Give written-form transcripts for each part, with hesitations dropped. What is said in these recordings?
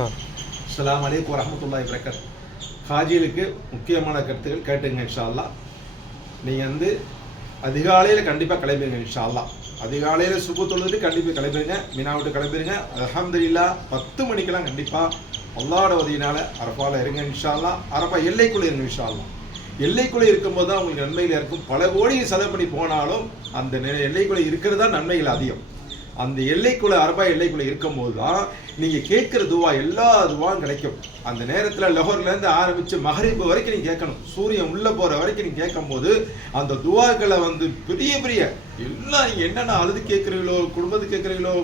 அஸ்ஸலாமு அலைக்கும் வரஹ்மத்துல்லாஹி வபரகாத்துஹு. ஹாஜிகளுக்கு முக்கியமான கருத்துக்கள் கேட்டுங்க இன்ஷா அல்லாஹ். நீங்கள் வந்து அதிகாலையில் கண்டிப்பாக கிளம்பிடுங்க இன்ஷா அல்லாஹ். அதிகாலையில் சுபு தொழுதுட்டு கண்டிப்பாக கிளம்பிடுங்க, மினா விட்டு கிளம்பிடுங்க. அல்ஹம்துலில்லாஹ் 10 மணிக்கெல்லாம் கண்டிப்பாக அல்லாஹ்வோட உதவியினால அரஃபாவில் இருங்க இன்ஷா அல்லாஹ். அரஃபா எல்லைக்குள்ளே இருங்க இன்ஷா அல்லாஹ். எல்லைக்குள்ளே இருக்கும்போது தான் உங்களுக்கு நன்மையில் இருக்கும். பல கோடி செலவு பண்ணி போனாலும் அந்த எல்லைக்குள்ளே இருக்கிறது தான் நன்மைகள் அதிகம். அந்த எல்லைக்குள்ள அரபா எல்லைக்குள்ள இருக்கும்போது தான் நீங்க கேட்கிற துவா எல்லா துவாவும் கிடைக்கும். அந்த நேரத்தில் லொஹர்லேருந்து ஆரம்பிச்சு மகரிப் வரைக்கும் நீங்க கேட்கணும். சூரியன் உள்ள போற வரைக்கும் நீங்க கேட்கும் போது அந்த துவாக்களை வந்து பெரிய பெரிய எல்லாம் நீங்க என்னென்ன அழுது கேட்குறீங்களோ, குடும்பத்துக்கு கேட்குறீங்களோ,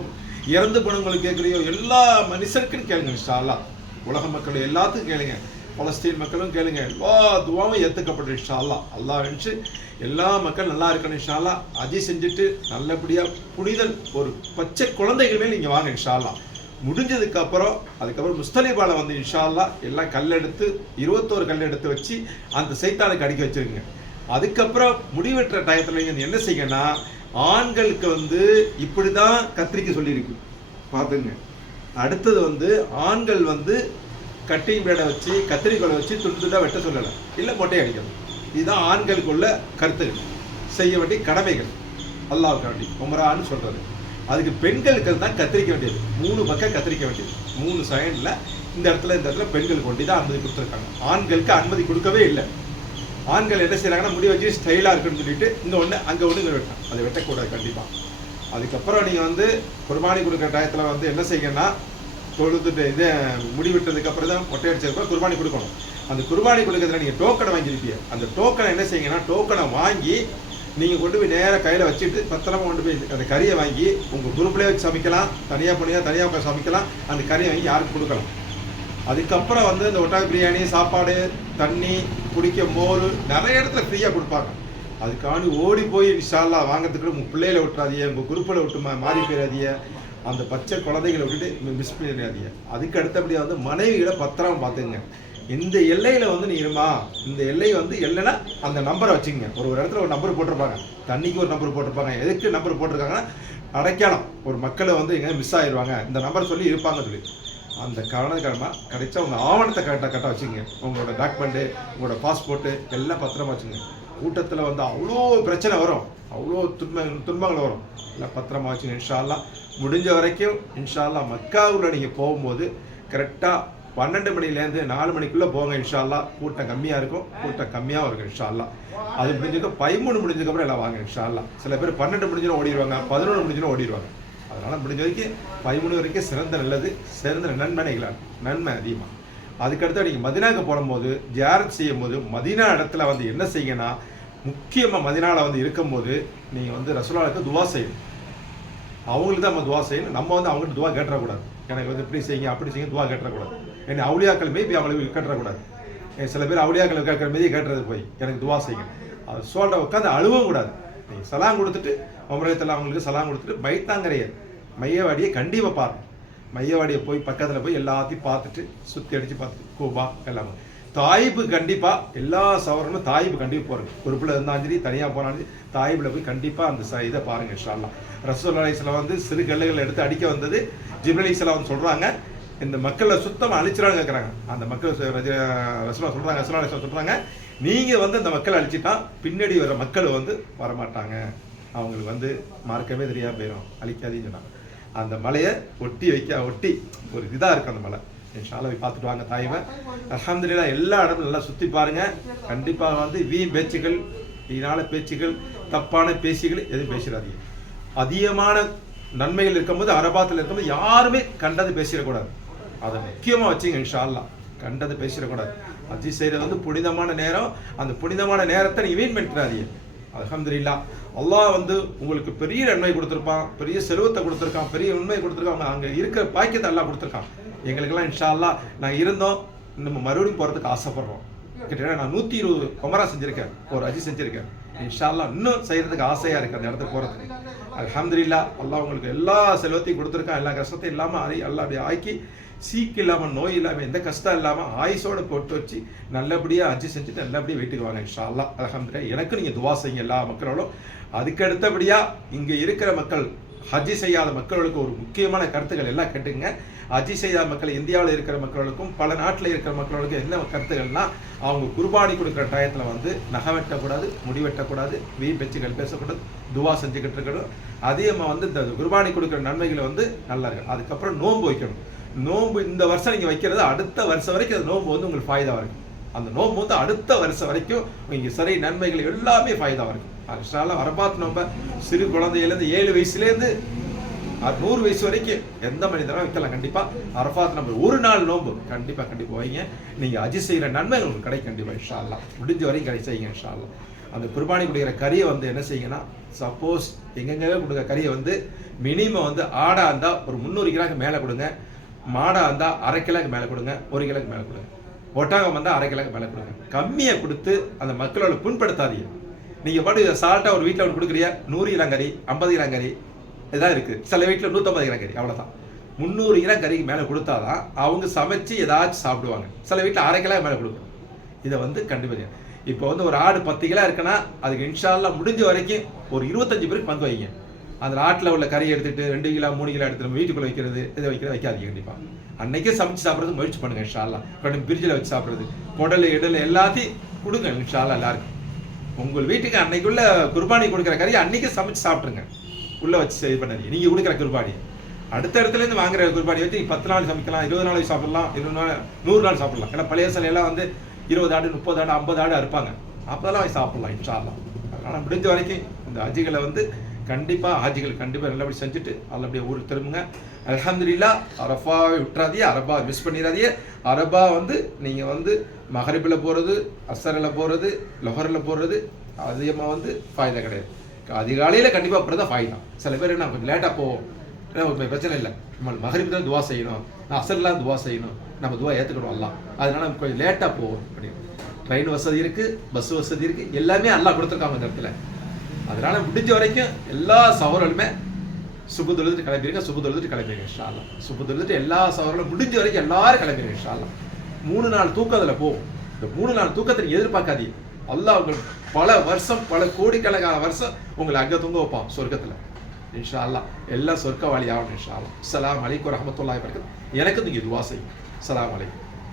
இறந்து போனவங்களுக்கு கேட்குறீங்களோ, எல்லா மனுஷருக்குன்னு கேளுங்க இன்ஷா அல்லாஹ். உலக மக்கள் எல்லாத்துக்கும் கேளுங்க, பலஸ்தீன் மக்களும் கேளுங்க, எல்லா துவாவும் ஏற்றுக்கப்படும் இன்ஷா அல்லாஹ். அல்லாஹ் நினைச்சு எல்லா மக்கள் நல்லா இருக்கணும் இன்ஷா அல்லாஹ். அஜி செஞ்சுட்டு நல்லபடியாக புனிதல் ஒரு பச்சை குழந்தைகள் மேல் நீங்கள் வாங்க இன்ஷா அல்லாஹ். முடிஞ்சதுக்கு அப்புறம் அதுக்கப்புறம் முஸ்தலிபால வந்து இன்ஷா அல்லாஹ் எல்லாம் கல்லெடுத்து 21 கல் எடுத்து வச்சு அந்த சைத்தானுக்கு அடிக்க வச்சிருங்க. அதுக்கப்புறம் முடிவெட்டுற டயத்தில் நீங்கள் என்ன செய்யுங்கன்னா, ஆண்களுக்கு வந்து இப்படி தான் கத்திரிக்கை சொல்லியிருக்கு பார்த்துங்க. அடுத்தது வந்து ஆண்கள் வந்து கட்டிங் பிளேடை வச்சு கத்திரிக்கோலை வச்சு துண்டு துண்டாக வெட்ட சொல்லலை, இல்லை மொட்டை அடிக்கணும். இதுதான் ஆண்களுக்குள்ள கருத்துகள், செய்ய வேண்டிய கடமைகள். அல்லாஹ்வுக்கு வேண்டி உம்ரான்னு சொல்றது. அதுக்கு பெண்களுக்கு தான் கத்திரிக்க வேண்டியது, 3 பக்கம் கத்திரிக்க வேண்டியது, 3 சைடில் இந்த இடத்துல பெண்களுக்கு வேண்டி தான் அனுமதி கொடுத்துருக்காங்க. ஆண்களுக்கு அனுமதி கொடுக்கவே இல்லை. ஆண்கள் என்ன செய்யறாங்கன்னா, முடி வச்சு ஸ்டைலாக இருக்குன்னு சொல்லிட்டு இங்கே ஒன்று அங்கே ஒன்று இங்கே வெட்டணும். அதை வெட்டக்கூடாது கண்டிப்பாக. அதுக்கப்புறம் நீங்கள் வந்து குர்பானி கொடுக்குற டயத்தில் வந்து என்ன செய்யணும்னா, தொழுதுட்டு இது முடிவிட்டதுக்கு அப்புறம் தான் மொட்டை அடிச்சதுக்கப்புறம் குர்பானி கொடுக்கணும். அந்த குர்பானி கொடுக்கறதுல நீங்கள் டோக்கனை வாங்கியிருப்பீங்க. அந்த டோக்கனை என்ன செய்யுங்கன்னா, டோக்கனை வாங்கி நீங்கள் கொண்டு போய் நேராக கையில் வச்சுட்டு பத்திரமா கொண்டு போய் அந்த கறியை வாங்கி உங்கள் குரூப்லேயே வச்சு சமைக்கலாம், தனியாக உட்காந்து சமைக்கலாம். அந்த கறியை வாங்கி யாருக்கு கொடுக்கலாம். அதுக்கப்புறம் வந்து இந்த ஒட்டக பிரியாணி, சாப்பாடு, தண்ணி, குடிக்க மோர் நிறைய இடத்துல ஃப்ரீயாக கொடுப்பாங்க. அதுக்காண்டி ஓடி போய் இன்ஷா அல்லாஹ் வாங்கிறதுக்கு உங்கள் பிள்ளைகளை விட்டுறாதீங்க, உங்கள் குரூப்பில் விட்டு மாறி போயிடாதீங்க, அந்த பச்சை குழந்தைகளை விட்டுட்டு மிஸ் பண்ணிடாதீங்க. அதுக்கு அடுத்தபடியாக வந்து மனைவிகளை பத்திரம் பார்த்துங்க. இந்த எல்லையில் வந்து நீ இருமா, இந்த எல்லை வந்து எல்லைன்னா அந்த நம்பரை வச்சுங்க. ஒரு இடத்துல ஒரு நம்பர் போட்டிருப்பாங்க, தண்ணிக்கு ஒரு நம்பர் போட்டிருப்பாங்க. எதுக்கு நம்பர் போட்டிருக்காங்கன்னா, அடைக்காலம் ஒரு மக்களை வந்து எங்கே மிஸ் ஆகிடுவாங்க, இந்த நம்பர் சொல்லி இருப்பாங்க சொல்லி. அந்த காரணக்கிழமை கிடைச்சா உங்கள் ஆவணத்தை கரெக்டாக வச்சுங்க. உங்களோட டாக்குமெண்ட்டு, உங்களோட பாஸ்போர்ட்டு எல்லாம் பத்திரமா வச்சுங்க. கூட்டத்தில் வந்து அவ்வளோ பிரச்சனை வரும், அவ்வளோ துன்பங்கள் வரும், எல்லாம் பத்திரமா வச்சுங்க இன்ஷா அல்லாஹ். முடிஞ்ச வரைக்கும் இன்ஷா அல்லாஹ் மக்காவுல நீங்கள் போகும்போது கரெக்டாக 12 மணிலேருந்து 4 மணிக்குள்ளே போங்க இன்ஷா அல்லாஹ். கூட்டம் கம்மியாக இருக்கும், கூட்டம் கம்மியாக இருக்கும் இன்ஷா அல்லாஹ். அது முடிஞ்சதுக்கு 13 முடிஞ்சதுக்கப்புறம் எல்லாம் வாங்க இன்ஷா அல்லாஹ். சில பேர் 12 முடிஞ்சுன்னு ஓடிடுவாங்க, 11 முடிஞ்சுன்னு ஓடிடுவாங்க. அதனால் முடிஞ்ச வரைக்கும் 13 வரைக்கும் சிறந்த நல்லது, சிறந்த நன்மைகளாக நன்மை அதிகமாக. அதுக்கடுத்து நீங்கள் மதினாவுக்கு போகும்போது ஜியாரத் செய்யும் போது மதினா இடத்துல வந்து என்ன செய்யுங்கன்னா, முக்கியமாக மதினாவில் வந்து இருக்கும்போது நீங்கள் வந்து ரசூலுல்லாஹ்வுக்கு துவா செய்யணும். அவங்களுக்கு தான் நம்ம துவா செய்யணும். நம்ம வந்து அவங்ககிட்ட துவா கேட்டுறக்கூடாது. எனக்கு வந்து இப்படி செய்யுங்க அப்படி செய்யுங்க துவா கேட்டுறக்கூடாது. ஏன்னா அவுளியாக்கள் மேபி அவங்களுக்கு கேட்டுறக்கூடாது. சில பேர் அவுளியாக்கள் கேட்குற மாரி கேட்டுறது போய் எனக்கு துவா செய்யுங்க அது சொல்கிற உட்காந்து அழுவும் கூடாது. நீங்கள் சலாம் கொடுத்துட்டு உம்ரத்தில் அவங்களுக்கு சலாம் கொடுத்துட்டு பைத்தாங்கரைய மையவாடியை கண்டிப்பாக பாருங்க. மையவாடியை போய் பக்கத்தில் போய் எல்லாத்தையும் பார்த்துட்டு சுற்றி அடித்து பார்த்துட்டு கூபா எல்லாமே தாயிப்பு கண்டிப்பாக எல்லா சவரனும் தாயிப்பு கண்டிப்பாக போகிறேன். பொறுப்பில் இருந்தாலும் சரி தனியாக போனாலும் தாயிப்பில் போய் கண்டிப்பாக அந்த இதை பாருங்கள் இன்ஷா அல்லாஹ். ரசூலுல்லாஹி அலைஹிஸ்ஸலாம் வந்து சிறு கல்லுகளை எடுத்து அடிக்க வந்தது ஜிப்ரீல் அலைஹிஸ்ஸலாம் வந்து சொல்கிறாங்க, இந்த மக்களை சுத்தமாக அழிச்சிடான்னு கேட்குறாங்க. அந்த மக்கள் ரசூலுல்லாஹ் சொல்கிறாங்க, நீங்கள் வந்து இந்த மக்களை அழிச்சிட்டா பின்னாடி வர மக்கள் வந்து வரமாட்டாங்க, அவங்களுக்கு வந்து மார்க்கமே தெரியாமல் போயிடும், அழிக்காதீன்னு சொன்னாங்க. அந்த மலையை ஒட்டி ஒரு இதாக இருக்கும் அந்த மலை. இன்ஷா அல்லாஹ் போய் பார்த்துட்டு வாங்க தாய்மை. அல்ஹம்துலில்லாஹ் எல்லா இடமும் நல்லா சுற்றி பாருங்க. கண்டிப்பாக வந்து வீண் பேச்சுகள், வீணான பேச்சுகள், தப்பான பேச்சுகள் எதுவும் பேசிடாதீங்க. அதிகமான நன்மைகள் இருக்கும்போது அரபாத்தில் இருக்கும்போது யாருமே கண்டது பேசிடக்கூடாது. அதை முக்கியமாக வச்சுங்க இன்ஷா அல்லாஹ். கண்டது பேசிடக்கூடாது. ஹஜ் செய்கிறது வந்து புனிதமான நேரம். அந்த புனிதமான நேரத்தை நீங்கள் வீண் பண்ணிடாதீங்க. அல்ஹம்துலில்லாஹ் அல்லாஹ் வந்து உங்களுக்கு பெரிய நன்மை கொடுத்துருப்பான், பெரிய செல்வத்தை கொடுத்துருக்கான், பெரிய உண்மை கொடுத்துருக்காங்க. அங்கே இருக்கிற பாக்கியத்தை எல்லாம் கொடுத்துருக்கான். எங்களுக்கெல்லாம் இன்ஷா அல்லாஹ் நான் இருந்தோம், நம்ம மறுபடியும் போகிறதுக்கு ஆசைப்படுறோம். கிட்டத்தட்ட நான் 120 உம்ரா செஞ்சுருக்கேன், ஒரு ஹஜ் செஞ்சுருக்கேன். இன்ஷா அல்லாஹ் இன்னும் செய்கிறதுக்கு ஆசையாக இருக்குது அந்த இடத்துக்கு போகிறதுக்கு. அல்ஹம்துலில்லாஹ் அல்லாஹ் உங்களுக்கு எல்லா செல்வத்தையும் கொடுத்துருக்கான். எல்லா கஷ்டத்தையும் இல்லாமல் அல்லாஹ் அப்படி ஆக்கி சீக்கு இல்லாமல் நோய் இல்லாமல் எந்த கஷ்டம் இல்லாமல் ஆயுசோடு போட்டு வச்சு நல்லபடியாக ஹஜ் செஞ்சுட்டு நல்லபடியாக வீட்டுக்கு வாங்க இன்ஷா அல்லாஹ். அல்ஹம்துலில்லாஹ் எனக்கு நீங்கள் துவா செய்யுங்க எல்லா மக்களோடும். அதுக்கு அடுத்தபடியாக இங்கே இருக்கிற மக்கள் ஹஜ் செய்யாத மக்களுக்கு ஒரு முக்கியமான கருத்துக்கள் எல்லாம் கேட்டுங்க. ஹஜ் செய்த மக்கள் இந்தியாவில் இருக்கிற மக்களுக்கும் பல நாட்டில் இருக்கிற மக்களுக்கும் என்ன கருத்துக்கள்னா, அவங்க குர்பானி கொடுக்குற டயத்தில் வந்து நகை வெட்டக்கூடாது, முடி வெட்டக்கூடாது, வீண் பேச்சுகள் பேசக்கூடாது, துவா செஞ்சுக்கிட்டு இருக்கணும். அதிகமாக வந்து இந்த குர்பானி கொடுக்குற நன்மைகளை வந்து நல்லா இருக்கும். அதுக்கப்புறம் நோன்பு வைக்கணும். நோன்பு இந்த வருஷம் நீங்கள் வைக்கிறது அடுத்த வருஷம் வரைக்கும் அந்த நோன்பு வந்து உங்களுக்கு ஃபாய்தா இருக்கும். அந்த நோன்பு வந்து அடுத்த வருஷம் வரைக்கும் நீங்கள் சரி நன்மைகள் எல்லாமே ஃபாய்தா இருக்கும். அதனால அரபாத் நோன்பை சிறு குழந்தையிலேருந்து 7 வயசுலேருந்து 100 வயசு வரைக்கும் எந்த மனிதனும் வைக்கலாம். கண்டிப்பாக அரபாத் நோன்பு ஒரு நாள் நோன்பு கண்டிப்பாக வைங்க. நீங்கள் ஹஜ் செய்கிற நன்மை உங்களுக்கு கிடைக்கும் கண்டிப்பாக இன்ஷா அல்லாஹ். முடிஞ்ச வரைக்கும் கிடை செய்யுங்க இன்ஷா அல்லாஹ். அந்த குர்பானி கொடுக்குற கறியை வந்து என்ன செய்யுங்கன்னா, சப்போஸ் எங்கெங்கே கொடுக்குற கறியை வந்து மினிமம் வந்து ஆடாக இருந்தால் ஒரு 300 கிலோக்கு மேலே கொடுங்க, மாடாக இருந்தால் 1/2 கிலோக்கு மேலே கொடுங்க, 1 கிலோக்கு மேலே கொடுங்க, ஒட்டகம் வந்தால் 1/2 கிலோக்கு மேலே கொடுங்க. கம்மியை கொடுத்து அந்த மக்களோட புண்படுத்தாதீங்க. நீங்கள் பாட்டு சால்ட்டாக ஒரு வீட்டில் ஒன்று கொடுக்குறியா 100 கிலோ கறி, 50 கிலோ கறி இதான் இருக்குது. சில வீட்டில் 150 கிலோ கறி, அவ்வளோதான். 300 கிலோ கறிக்கு மேலே கொடுத்தாதான் அவங்க சமைச்சு ஏதாச்சும் சாப்பிடுவாங்க. சில வீட்டில் 1/2 கிலோ மேலே கொடுக்கணும். இதை வந்து கண்டுபிடிங்க. இப்போ வந்து ஒரு ஆடு 10 கிலோ இருக்குன்னா அதுக்கு இன்ஷா அல்லாஹ் முடிஞ்ச வரைக்கும் ஒரு 25 பேருக்கு பங்கு வைங்க. அந்த ஆட்டில் உள்ள கறி எடுத்துட்டு 2 கிலோ 3 கிலோ எடுத்துட்டு வீட்டுக்குள்ளே வைக்கிறது, இதை வைக்காதீங்க. கண்டிப்பாக அன்னைக்கே சமைச்சு சாப்பிட்றது முயற்சி பண்ணுங்க இன்ஷா அல்லாஹ். கொஞ்சம் பிரிட்ஜில் வச்சு சாப்பிட்றது, குடல் இடல் எல்லாத்தையும் கொடுங்க இன்ஷா அல்லாஹ் எல்லாருக்கும். உங்கள் வீட்டுக்கு அன்னைக்குள்ள குர்பானி கொடுக்குற கறி அன்னைக்கு சமைச்சு சாப்பிட்ருங்க. உள்ளே வச்சு இது பண்ணாதீங்க. நீங்கள் கொடுக்குற குர்பானி அடுத்த இடத்துலேருந்து வாங்குற குர்பானி வச்சு 10 நாள் சமைக்கலாம், 20 நாள் சாப்பிடலாம், 20 நாள் 100 நாள் சாப்பிடலாம். ஏன்னா பழைய சிலையெல்லாம் வந்து 20 ஆடு 30 ஆடு 50 ஆடு அறுப்பாங்க. அப்போதெல்லாம் வாங்கி சாப்பிடலாம் இன்ஷா அல்லாஹ். அதனால் முடிஞ்ச வரைக்கும் இந்த ஹஜ்ஜுகளை வந்து கண்டிப்பாக நல்லபடி செஞ்சுட்டு நல்லபடியாக ஊருக்கு திரும்புங்க. அல்ஹம்துலில்லாஹ். அரஃபாவை விட்டுறாதீங்க, அரபா மிஸ் பண்ணிடாதீங்க. அரபா வந்து நீங்கள் வந்து மகரிபில் போகிறது, அசரில் போகிறது, லொஹரில் போகிறது அதிகமாக வந்து ஃபாய்தா கிடையாது. அதிகாலையில் கண்டிப்பாக அப்புறம் தான் ஃபாய்தா. சில பேர் என்ன கொஞ்சம் லேட்டாக போவோம், பிரச்சனை இல்லை, நம்ம மகரிபு தான் துவா செய்யணும், அசர்லாம் துவா செய்யணும், நம்ம துவா ஏற்றுக்கணும் அல்லாஹ். அதனால நம்ம கொஞ்சம் லேட்டாக போவோம். அப்படின்னு ட்ரெயின் வசதி இருக்குது, பஸ் வசதி இருக்குது, எல்லாமே அல்லாஹ் கொடுத்துருக்காங்க இந்த இடத்துல. அதனால முடிஞ்ச வரைக்கும் எல்லா சவர்களுமே சுபு தொழுதுட்டு கிளம்பிடுங்க இன்ஷா அல்லாஹ். சுபு தொழுதுட்டு எல்லா சவர்களும் முடிஞ்ச வரைக்கும் எல்லாரும் கிளம்பிடுங்க இன்ஷா அல்லாஹ். 3 நாள் தூக்கம் அதில் போகும். இந்த 3 நாள் தூக்கத்தை எதிர்பார்க்காதீங்க. அல்லாஹ் உங்களுக்கு பல வருஷம், பல கோடிக்கணக்கான வருஷம் உங்களை அங்கே தூங்க வைப்பான் சொர்க்கத்தில் இன்ஷா அல்லாஹ். எல்லாம் சொர்க்கவாளி ஆகணும் இன்ஷா அல்லாஹ். அஸ்ஸலாமு அலைக்கும் வரஹ்மத்துல்லாஹி வபரகாத்துஹு. எனக்கு நீங்கள் துவா செய்யும். அஸ்ஸலாமு அலைக்கும்.